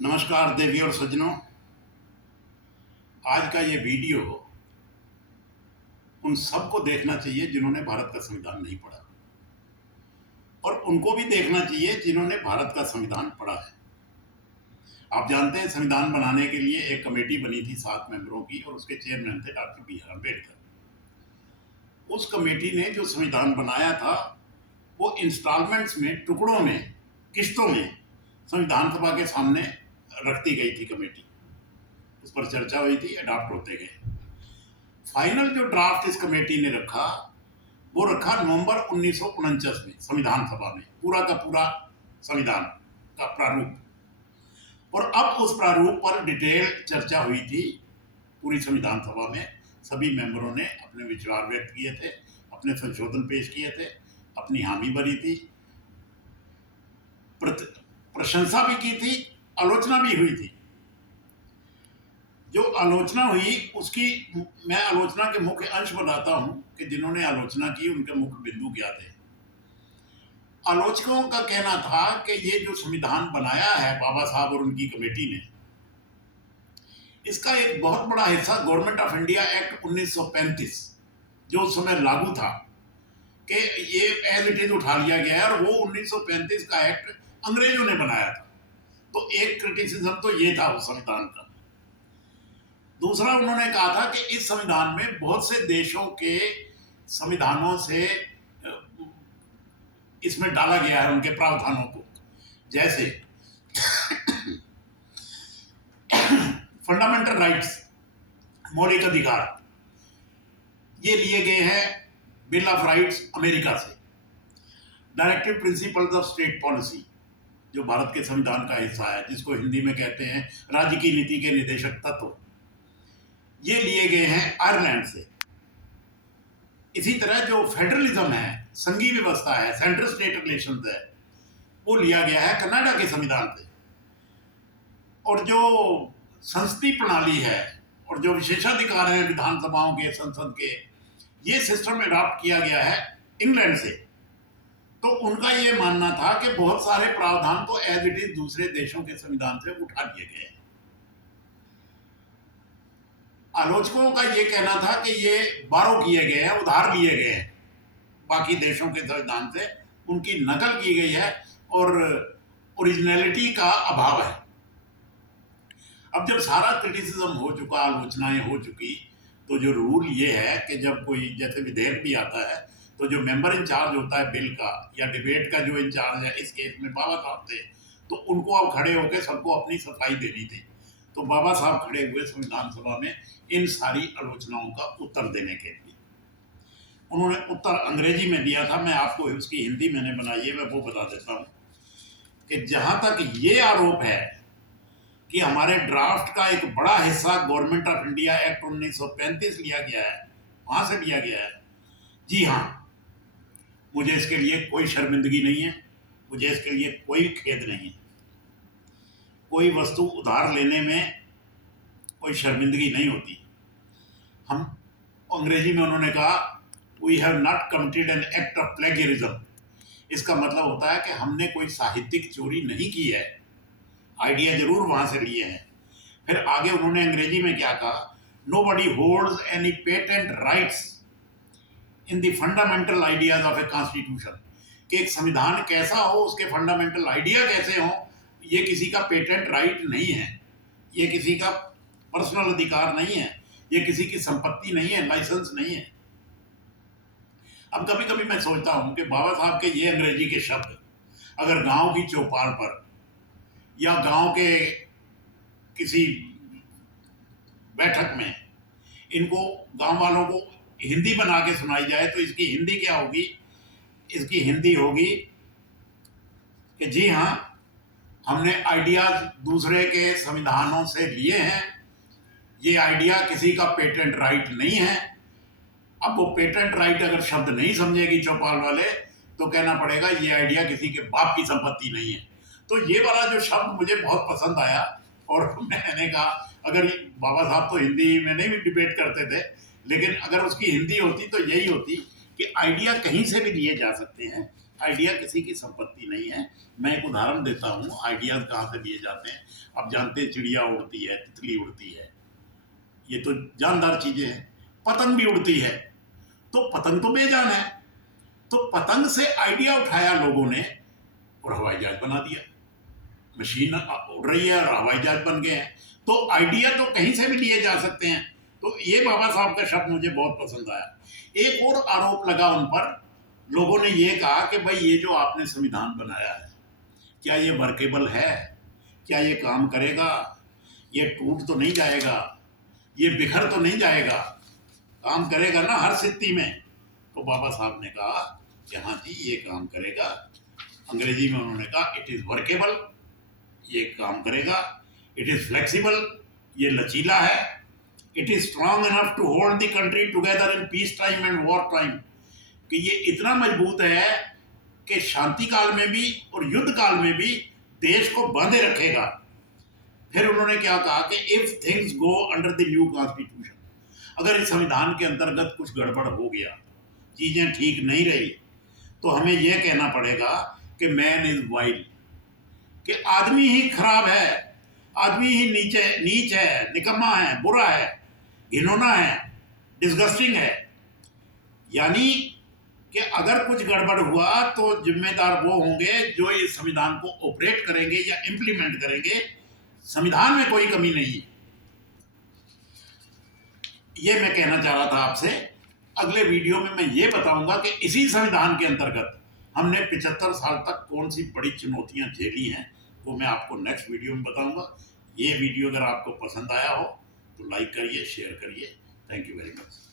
नमस्कार देवी और सज्जनों। आज का ये वीडियो उन सबको देखना चाहिए जिन्होंने भारत का संविधान नहीं पढ़ा, और उनको भी देखना चाहिए जिन्होंने भारत का संविधान पढ़ा है। आप जानते हैं, संविधान बनाने के लिए एक कमेटी बनी थी 7 मेंबरों की, और उसके चेयरमैन थे डॉक्टर B.आर. अम्बेडकर। उस कमेटी ने जो संविधान बनाया था वो इंस्टॉलमेंट्स में, टुकड़ों में, किस्तों में संविधान सभा के सामने रखती गई थी कमेटी। उस पर चर्चा हुई थी, अडॉप्ट होते गए। फाइनल जो ड्राफ्ट इस कमेटी ने रखा वो रखा नवंबर 1949 में संविधान सभा में, पूरा का पूरा संविधान का प्रारूप। और अब उस प्रारूप पर डिटेल चर्चा हुई थी पूरी संविधान सभा में। सभी मेंबरों ने अपने विचार व्यक्त किए थे, अपने संशोधन पेश किए थे, अपनी हामी भरी थी, प्रशंसा भी की थी, आलोचना भी हुई थी। जो आलोचना हुई उसकी मैं आलोचना के मुख्य अंश बताता हूं कि जिन्होंने आलोचना की उनके मुख्य बिंदु क्या थे। आलोचकों का कहना था कि ये जो संविधान बनाया है बाबा साहब और उनकी कमेटी ने, इसका एक बहुत बड़ा हिस्सा गवर्नमेंट ऑफ इंडिया एक्ट 1935 जो उस समय लागू था, कि ये एज इट इज उठा लिया गया है, और वो 1935 का एक्ट अंग्रेजों ने बनाया था। तो एक क्रिटिसिज्म तो ये था उस संविधान का। दूसरा, उन्होंने कहा था कि इस संविधान में बहुत से देशों के संविधानों से इसमें डाला गया है उनके प्रावधानों को। जैसे फंडामेंटल राइट्स, मौलिक अधिकार, ये लिए गए हैं बिल ऑफ राइट्स अमेरिका से। Directive principles of state policy जो भारत के संविधान का हिस्सा है, जिसको हिंदी में कहते हैं राज्य की नीति के निर्देशक तत्व, ये लिए गए हैं आयरलैंड से। इसी तरह जो फेडरलिज्म है, संघीय व्यवस्था है, सेंट्रल स्टेट रिलेशंस है, वो लिया गया है कनाडा के संविधान से। और जो संसदीय प्रणाली है और जो विशेषाधिकार हैं विधानसभाओं के, संसद के, ये सिस्टम अडॉप्ट किया गया है इंग्लैंड से। तो उनका ये मानना था कि बहुत सारे प्रावधान तो एज इट इज दूसरे देशों के संविधान से उठा लिए गए हैं। आलोचकों का ये कहना था कि ये बारो किए गए हैं, उधार लिए गए हैं बाकी देशों के संविधान से, उनकी नकल की गई है और ओरिजिनलिटी का अभाव है। अब जब सारा क्रिटिसिज्म हो चुका, आलोचनाएं हो चुकी, तो जो रूल ये है कि जब कोई जैसे विधेयक भी आता है तो जो मेंबर इंचार्ज होता है बिल का या डिबेट का जो इंचार्ज है, इस केस में बाबा साहब थे, तो उनको अब खड़े होकर सबको अपनी सफाई देनी थी। तो बाबा साहब खड़े हुए संविधान सभा में इन सारी आलोचनाओं का उत्तर देने के लिए। उन्होंने उत्तर अंग्रेजी में दिया था, मैं आपको उसकी हिंदी मैंने बनाई है, मैं वो बता देता हूँ कि जहां तक ये आरोप है कि हमारे ड्राफ्ट का एक बड़ा हिस्सा गवर्नमेंट ऑफ इंडिया एक्ट 1935 लिया गया है, वहां से लिया गया है, जी हाँ, मुझे इसके लिए कोई शर्मिंदगी नहीं है, मुझे इसके लिए कोई खेद नहीं है। कोई वस्तु उधार लेने में कोई शर्मिंदगी नहीं होती। हम अंग्रेजी में उन्होंने कहा we have not committed an act of plagiarism. इसका मतलब होता है कि हमने कोई साहित्यिक चोरी नहीं की है, आइडिया जरूर वहां से लिए हैं। फिर आगे उन्होंने अंग्रेजी में क्या कहा, nobody holds any patent rights in the fundamental ideas of a constitution. कि एक संविधान कैसा हो, उसके फंडामेंटल आइडिया कैसे हो, ये किसी का पेटेंट राइट नहीं है, ये किसी का पर्सनल अधिकार नहीं है, ये किसी की संपत्ति नहीं है, लाइसेंस नहीं है। अब कभी कभी मैं सोचता हूं कि बाबा साहब के ये अंग्रेजी के शब्द अगर गांव की चौपाल पर या गांव के किसी बैठक में इनको गांव वालों को हिंदी बना के सुनाई जाए, तो इसकी हिंदी क्या होगी? इसकी हिंदी होगी कि जी हाँ, हमने आइडियाज दूसरे के संविधानों से लिए हैं, ये आइडिया किसी का पेटेंट राइट नहीं है। अब वो पेटेंट राइट अगर शब्द नहीं समझेगी चौपाल वाले, तो कहना पड़ेगा ये आइडिया किसी के बाप की संपत्ति नहीं है। तो ये वाला जो शब्द मुझे बहुत पसंद आया, और मैंने कहा अगर बाबा साहब तो हिंदी में नहीं भी डिबेट करते थे, लेकिन अगर उसकी हिंदी होती तो यही होती कि आइडिया कहीं से भी लिए जा सकते हैं, आइडिया किसी की संपत्ति नहीं है। मैं एक उदाहरण देता हूँ, आइडियाज कहाँ से लिए जाते हैं। आप जानते हैं चिड़िया उड़ती है, तितली उड़ती है, ये तो जानदार चीजें हैं। पतंग भी उड़ती है, तो पतंग तो बेजान है, तो पतंग से आइडिया उठाया लोगों ने और हवाई जहाज बना दिया। मशीन उड़ रही है और हवाई जहाज बन गए हैं। तो आइडिया तो कहीं से भी लिए जा सकते हैं। तो ये बाबा साहब का शब्द मुझे बहुत पसंद आया। एक और आरोप लगा उन पर, लोगों ने ये कहा कि भाई ये जो आपने संविधान बनाया है, क्या ये वर्केबल है, क्या ये काम करेगा, ये टूट तो नहीं जाएगा, ये बिखर तो नहीं जाएगा, काम करेगा ना हर स्थिति में। तो बाबा साहब ने कहा कि हाँ जी ये काम करेगा। अंग्रेजी में उन्होंने कहा इट इज़ वर्केबल, ये काम करेगा। इट इज़ फ्लेक्सिबल, ये लचीला है। It is strong enough to hold the country together in peace time and war time, कि ये इतना मजबूत है कि शांति काल में भी और युद्ध काल में भी देश को बांधे रखेगा। फिर उन्होंने क्या कहा कि if things go under the new constitution, अगर इस संविधान के अंतर्गत कुछ गड़बड़ हो गया, चीज़ें ठीक नहीं रही, तो हमें यह कहना पड़ेगा कि मैन इज वाइल्ड, कि आदमी ही खराब है, आदमी ही नीच है, निकम्मा है, बुरा है, घिनौना है, डिस्गस्टिंग है। यानी कि अगर कुछ गड़बड़ हुआ तो जिम्मेदार वो होंगे जो इस संविधान को ऑपरेट करेंगे या इम्प्लीमेंट करेंगे। संविधान में कोई कमी नहीं है। ये मैं कहना चाह रहा था आपसे। अगले वीडियो में मैं ये बताऊंगा कि इसी संविधान के अंतर्गत हमने 75 साल तक कौन सी बड़ी चुनौतियां झेली हैं, वो मैं आपको नेक्स्ट वीडियो में बताऊंगा। ये वीडियो अगर आपको पसंद आया हो तो लाइक करिए, शेयर करिए। Thank you very much.